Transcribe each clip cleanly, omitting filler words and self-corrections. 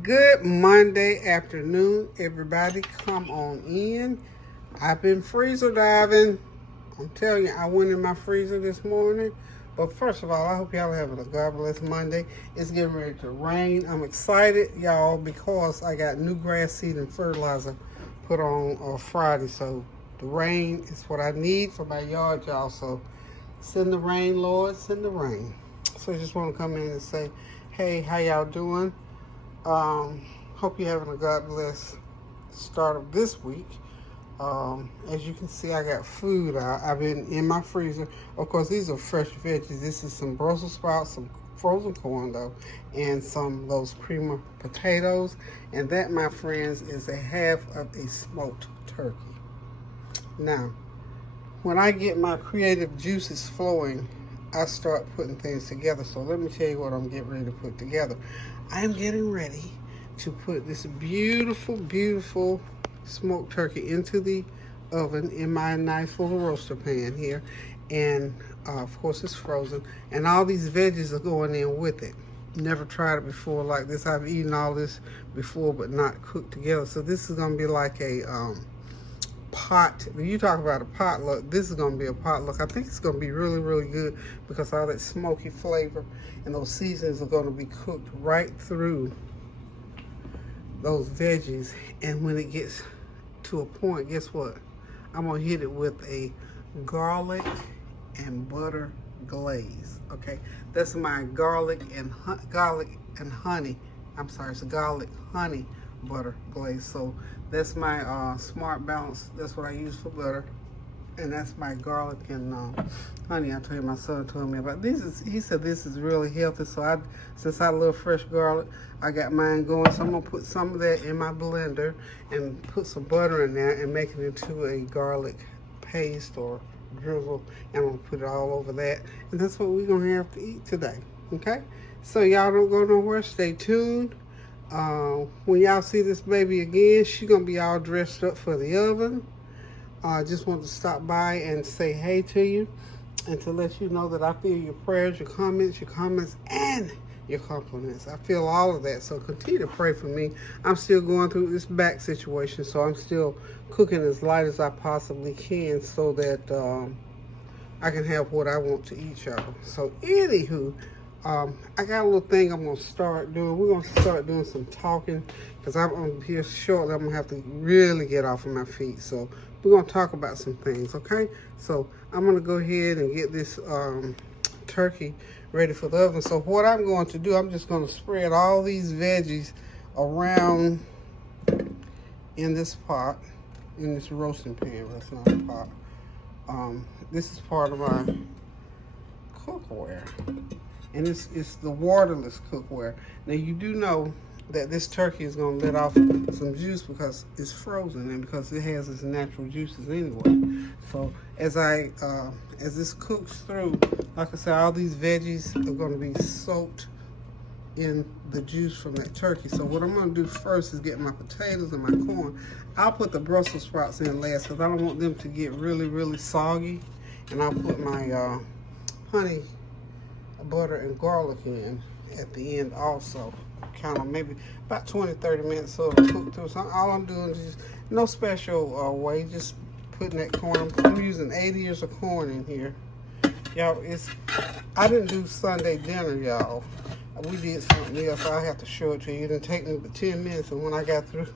Good Monday afternoon, everybody. Come on in. I've been freezer diving. I'm telling you, I went in my freezer this morning. But first of all, I hope y'all are having a God bless Monday. It's getting ready to rain. I'm excited, y'all, because I got new grass seed and fertilizer put on Friday. So the rain is what I need for my yard, y'all. So send the rain, Lord, send the rain. So I just want to come in and say, hey, how y'all doing? Hope you're having a God bless start of this week. As you can see, I got food out. I've been in my freezer. Of course, these are fresh veggies. This is some Brussels sprouts, some frozen corn though, and some of those creamer potatoes. And that, my friends, is a half of a smoked turkey. Now, when I get my creative juices flowing, I start putting things together. So let me tell you what I'm getting ready to put together. I am getting ready to put this beautiful, beautiful smoked turkey into the oven in my nice little roaster pan here. And of course it's frozen. And all these veggies are going in with it. Never tried it before like this. I've eaten all this before but not cooked together. So this is going to be like a pot. When you talk about a potluck, this is going to be a potluck. I think it's going to be really, really good because all that smoky flavor and those seasonings are going to be cooked right through those veggies. And when it gets to a point, guess what? I'm going to hit it with a garlic and butter glaze. Okay, that's my garlic and honey. I'm sorry, it's a garlic honey butter glaze. So that's my Smart Balance. That's what I use for butter, and that's my garlic and honey. I told you, my son told me about this. He said this is really healthy. So since I love fresh garlic, I got mine going. So I'm gonna put some of that in my blender and put some butter in there and make it into a garlic paste or drizzle, and I'm gonna put it all over that. And that's what we're gonna have to eat today. Okay, so y'all don't go nowhere. Stay tuned. When y'all see this baby again, she's gonna be all dressed up for the oven. I just want to stop by and say hey to you and to let you know that I feel your prayers, your comments, and your compliments. I feel all of that. So continue to pray for me. I'm still going through this back situation, so I'm still cooking as light as I possibly can so that I can have what I want to eat, y'all. So anywho, I got a little thing I'm going to start doing. We're going to start doing some talking because I'm here shortly. I'm going to have to really get off of my feet. So we're going to talk about some things, okay? So I'm going to go ahead and get this turkey ready for the oven. So what I'm going to do, I'm just going to spread all these veggies around in this pot, in this roasting pan. That's not a pot. This is part of my cookware. And it's the waterless cookware. Now you do know that this turkey is going to let off some juice because it's frozen and because it has its natural juices anyway. So as this cooks through, like I said, all these veggies are going to be soaked in the juice from that turkey. So what I'm going to do first is get my potatoes and my corn. I'll put the Brussels sprouts in last because I don't want them to get really, really soggy. And I'll put my honey, butter, and garlic in at the end also. Kind of maybe about 20-30 minutes so it'll cook through. So all I'm doing is just no special way, just putting that corn. I'm using 80 ears of corn in here, y'all. I didn't do Sunday dinner, y'all. We did something else. I have to show it to you. It didn't take me but 10 minutes, and when I got through,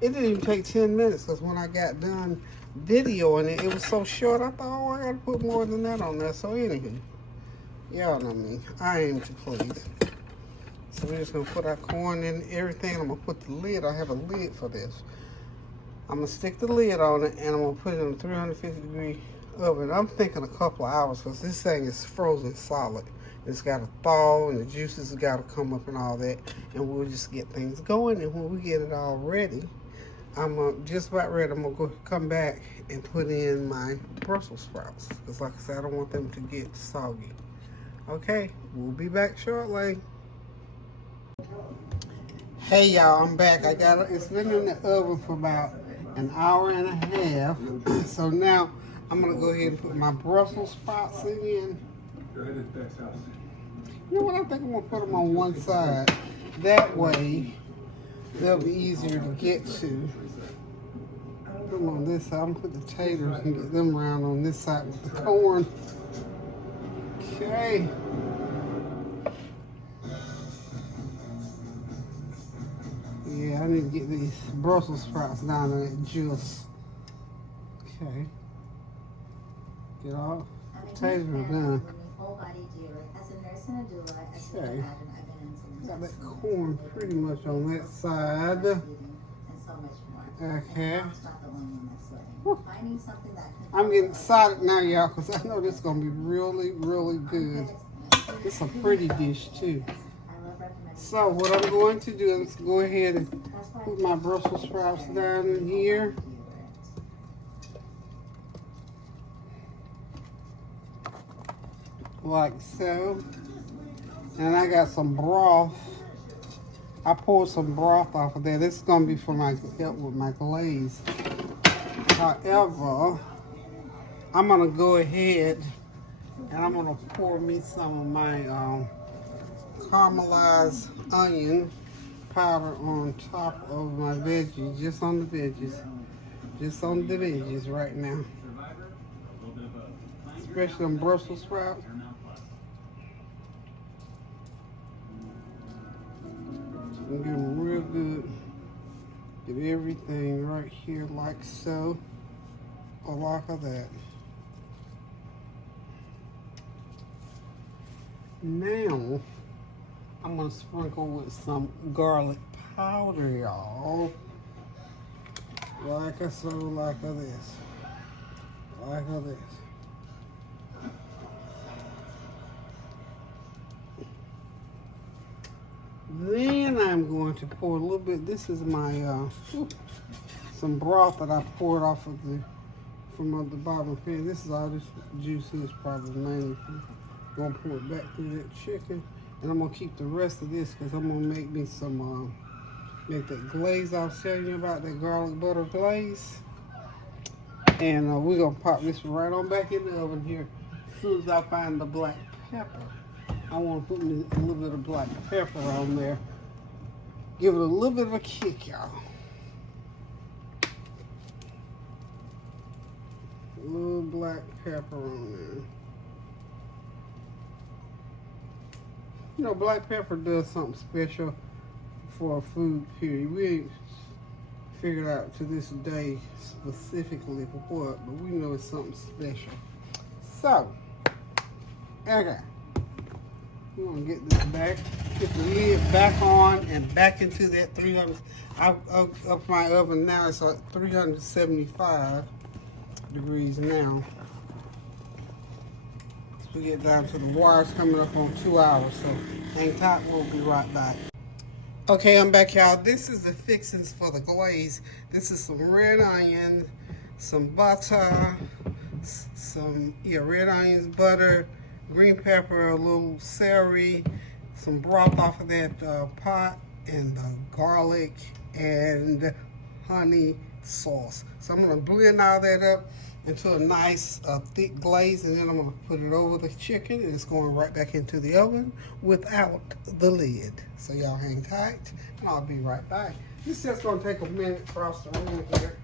it didn't even take 10 minutes because when I got done videoing it, it was so short. I thought, oh, I got to put more than that on there. So anywho, y'all know me. I aim to please. So we're just going to put our corn in everything. I'm going to put the lid. I have a lid for this. I'm going to stick the lid on it, and I'm going to put it in a 350-degree oven. I'm thinking a couple of hours because this thing is frozen solid. It's got to thaw, and the juices have got to come up and all that. And we'll just get things going. And when we get it all ready, I'm just about ready. I'm going to come back and put in my Brussels sprouts. Because like I said, I don't want them to get soggy. Okay, we'll be back shortly. Hey y'all, I'm back. It's been in the oven for about an hour and a half. So now I'm gonna go ahead and put my Brussels sprouts in. Go ahead and You know what? I think I'm gonna put them on one side. That way, They'll be easier to get to. Put them on this side. I'm gonna put the taters and get them around on this side with the corn. Okay. Yeah, I need to get these Brussels sprouts down in that juice. Okay. Get all taters done. Okay. Got that corn pretty much on that side. Okay. Whew. I'm getting excited now, y'all, because I know this is going to be really, really good. It's a pretty dish, too. So what I'm going to do is go ahead and put my Brussels sprouts down in here. Like so. And I got some broth. I poured some broth off of there. This is going to be for my help with my glaze. However, I'm going to go ahead and I'm going to pour me some of my caramelized onion powder on top of my veggies, just on the veggies. Just on the veggies right now. Especially on Brussels sprouts. And get them real good. Get everything right here like so. A lot of that. Now, I'm going to sprinkle with some garlic powder, y'all. Like so, like this. Like this. Then I'm going to pour a little bit. This is my some broth that I poured off of from the bottom of the pan. This is all this juice is probably mainly. I'm gonna pour it back through that chicken, and I'm gonna keep the rest of this because I'm gonna make me some make that glaze I was telling you about, that garlic butter glaze. And we're gonna pop this right on back in the oven here as soon as I find the black pepper. I want to put me a little bit of black pepper on there. Give it a little bit of a kick, y'all. A little black pepper on there. You know, black pepper does something special for a food, period. We ain't figured out to this day specifically for what, but we know it's something special. So, okay. We're gonna get this back, get the lid back on and back into that 300. Up my oven now, it's at 375 degrees now. So we get down to the wires coming up on 2 hours. So hang tight, we'll be right back. Okay, I'm back, y'all. This is the fixings for the glaze. This is some red onion, some butter, some red onions, butter, green pepper, a little celery, some broth off of that pot, and the garlic and honey sauce. So I'm going to blend all that up into a nice thick glaze, and then I'm going to put it over the chicken, and it's going right back into the oven without the lid. So y'all hang tight, and I'll be right back. This is just going to take a minute across the room here.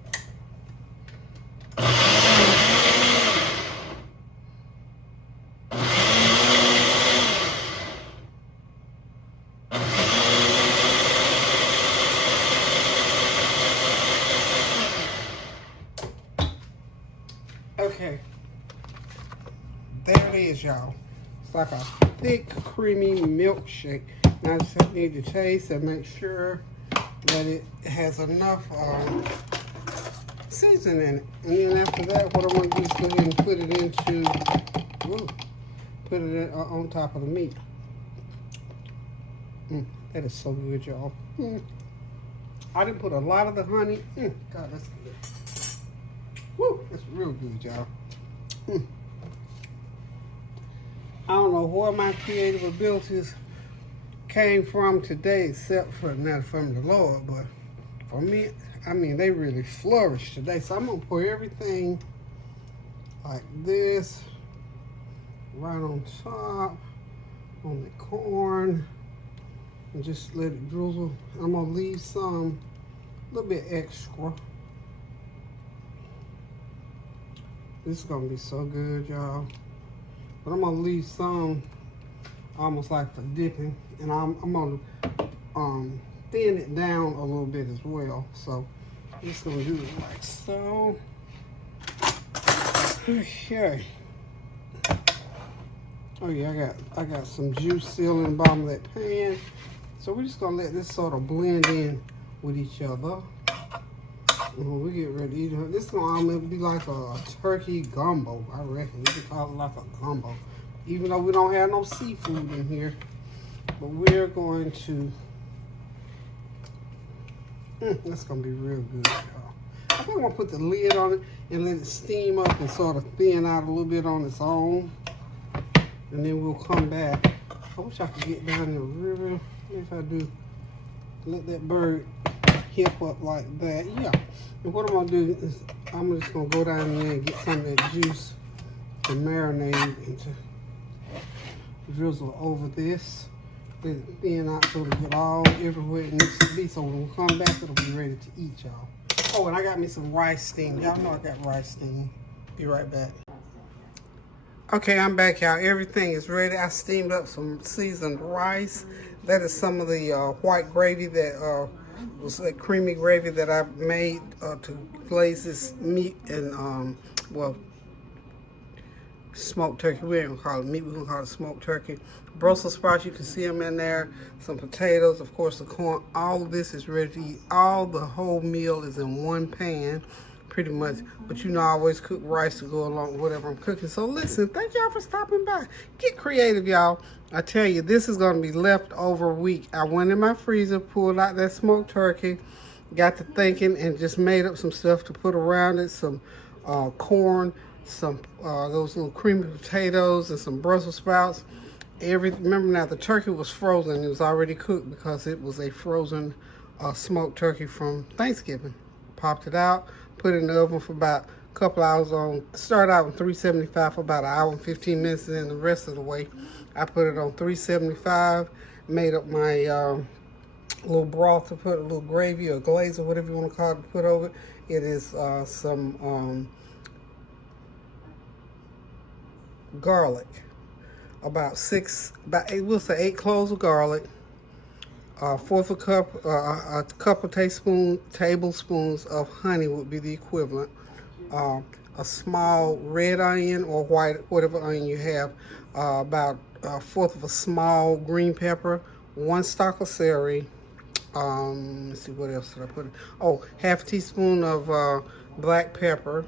Okay, there it is, y'all. It's like a thick, creamy milkshake. Now I just need to taste and make sure that it has enough seasoning in it. And then after that, what I'm going to do is go ahead and put it into, put it in, on top of the meat. That is so good, y'all. I didn't put a lot of the honey. God, that's good. Woo, that's real good, y'all. I don't know where my creative abilities came from today, except for not from the Lord, but for me, I mean, they really flourished today. So I'm gonna pour everything like this, right on top, on the corn, and just let it drizzle. I'm gonna leave some, a little bit extra. This is gonna be so good, y'all. But I'm gonna leave some almost like for dipping, and I'm gonna thin it down a little bit as well. So I'm just gonna do it like so. Okay. Oh yeah, I got some juice still in the bottom of that pan. So we're just gonna let this sort of blend in with each other. And when we get ready to eat it, this is gonna be like a turkey gumbo, I reckon. We could call it like a gumbo. Even though we don't have no seafood in here. But we're going to, that's gonna be real good, y'all. I think I'm gonna put the lid on it and let it steam up and sort of thin out a little bit on its own. And then we'll come back. I wish I could get down in the river. If I do, let that bird hip up like that. Yeah. And what I'm gonna do is I'm just gonna go down there and get some of that juice to marinate and to drizzle over this. Let it thin out so it'll get all everywhere it needs to be. So when we come back, it'll be ready to eat, y'all. Oh, and I got me some rice steam. Y'all know I got rice steam. Be right back. Okay, I'm back, y'all. Everything is ready. I steamed up some seasoned rice. That is some of the white gravy that was that creamy gravy that I made to glaze this meat and, well, smoked turkey. We ain't gonna call it meat, we're gonna call it smoked turkey. Brussels sprouts, you can see them in there. Some potatoes, of course, the corn. All of this is ready to eat. All the whole meal is in one pan, pretty much. But you know, I always cook rice to go along with whatever I'm cooking. So listen, thank y'all for stopping by. Get creative, y'all. I tell you, this is gonna be leftover week. I went in my freezer, pulled out that smoked turkey, got to thinking, and just made up some stuff to put around it. Some corn, some those little creamy potatoes, and some Brussels sprouts. Remember now, the turkey was frozen. It was already cooked because it was a frozen smoked turkey from Thanksgiving. Popped it out, put it in the oven for about a couple hours on. Started out on 375 for about an hour and 15 minutes, and then the rest of the way I put it on 375. Made up my little broth to put, a little gravy or glaze or whatever you want to call it, to put over it. It is some garlic, we'll say 8 cloves of garlic, a couple tablespoons of honey would be the equivalent, a small red onion or white, whatever onion you have, about a fourth of a small green pepper, 1 stalk of celery, let's see, what else did I put in? Oh, half a teaspoon of black pepper,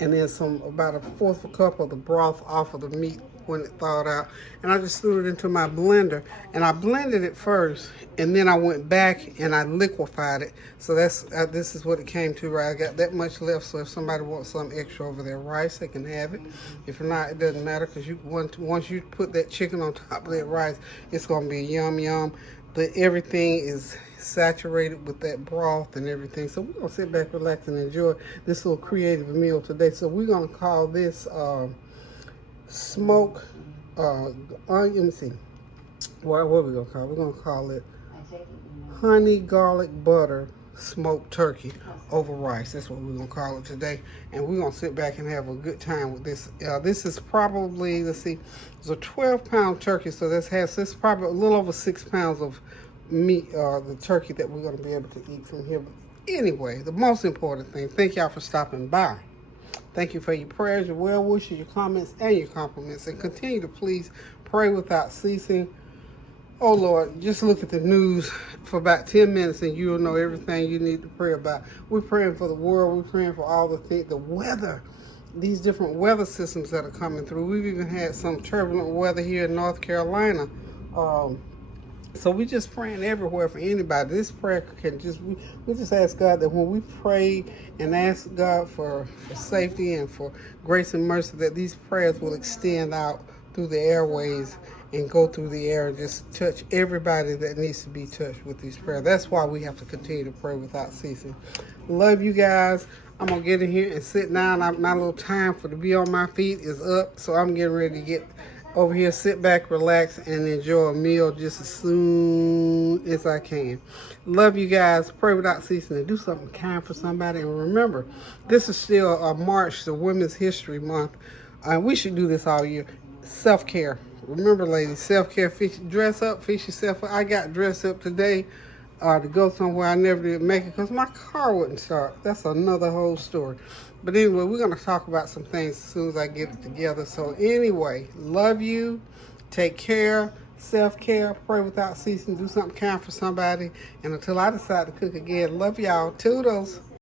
and then about a fourth of a cup of the broth off of the meat when it thawed out. And I just threw it into my blender, and I blended it first, and then I went back and I liquefied it. So that's this is what it came to, right? I got that much left, so if somebody wants some extra over their rice, they can have it. If not, it doesn't matter, because once you put that chicken on top of that rice, it's gonna be yum yum. But everything is saturated with that broth and everything. So we're gonna sit back, relax, and enjoy this little creative meal today. So we're gonna call this smoke let me see, what are we gonna call it? We're gonna call it honey garlic butter smoked turkey over rice. That's what we're gonna call it today, and we're gonna sit back and have a good time with this. This is probably, let's see, it's a 12-pound turkey, so this is probably a little over 6 pounds of meat, the turkey that we're going to be able to eat from here. But anyway, the most important thing, thank y'all for stopping by. Thank you for your prayers, your well wishes, your comments, and your compliments. And continue to please pray without ceasing. Oh Lord, just look at the news for about 10 minutes and you'll know everything you need to pray about. We're praying for the world. We're praying for all the weather, these different weather systems that are coming through. We've even had some turbulent weather here in North Carolina. So we're just praying everywhere for anybody. This prayer can we just ask God that when we pray and ask God for safety and for grace and mercy, that these prayers will extend out through the airways and go through the air and just touch everybody that needs to be touched with these prayers. That's why we have to continue to pray without ceasing. Love you guys. I'm going to get in here and sit down. My little time for to be on my feet is up, so I'm getting ready to get over here, sit back, relax, and enjoy a meal just as soon as I can. Love you guys. Pray without ceasing and do something kind for somebody. And remember, this is still March, the Women's History Month. We should do this all year. Self-care. Remember, ladies, self-care. Dress up, fix yourself up. I got dressed up today to go somewhere I never did make it because my car wouldn't start. That's another whole story. But anyway, we're going to talk about some things as soon as I get it together. So anyway, love you. Take care. Self-care. Pray without ceasing. Do something kind for somebody. And until I decide to cook again, love y'all. Toodles.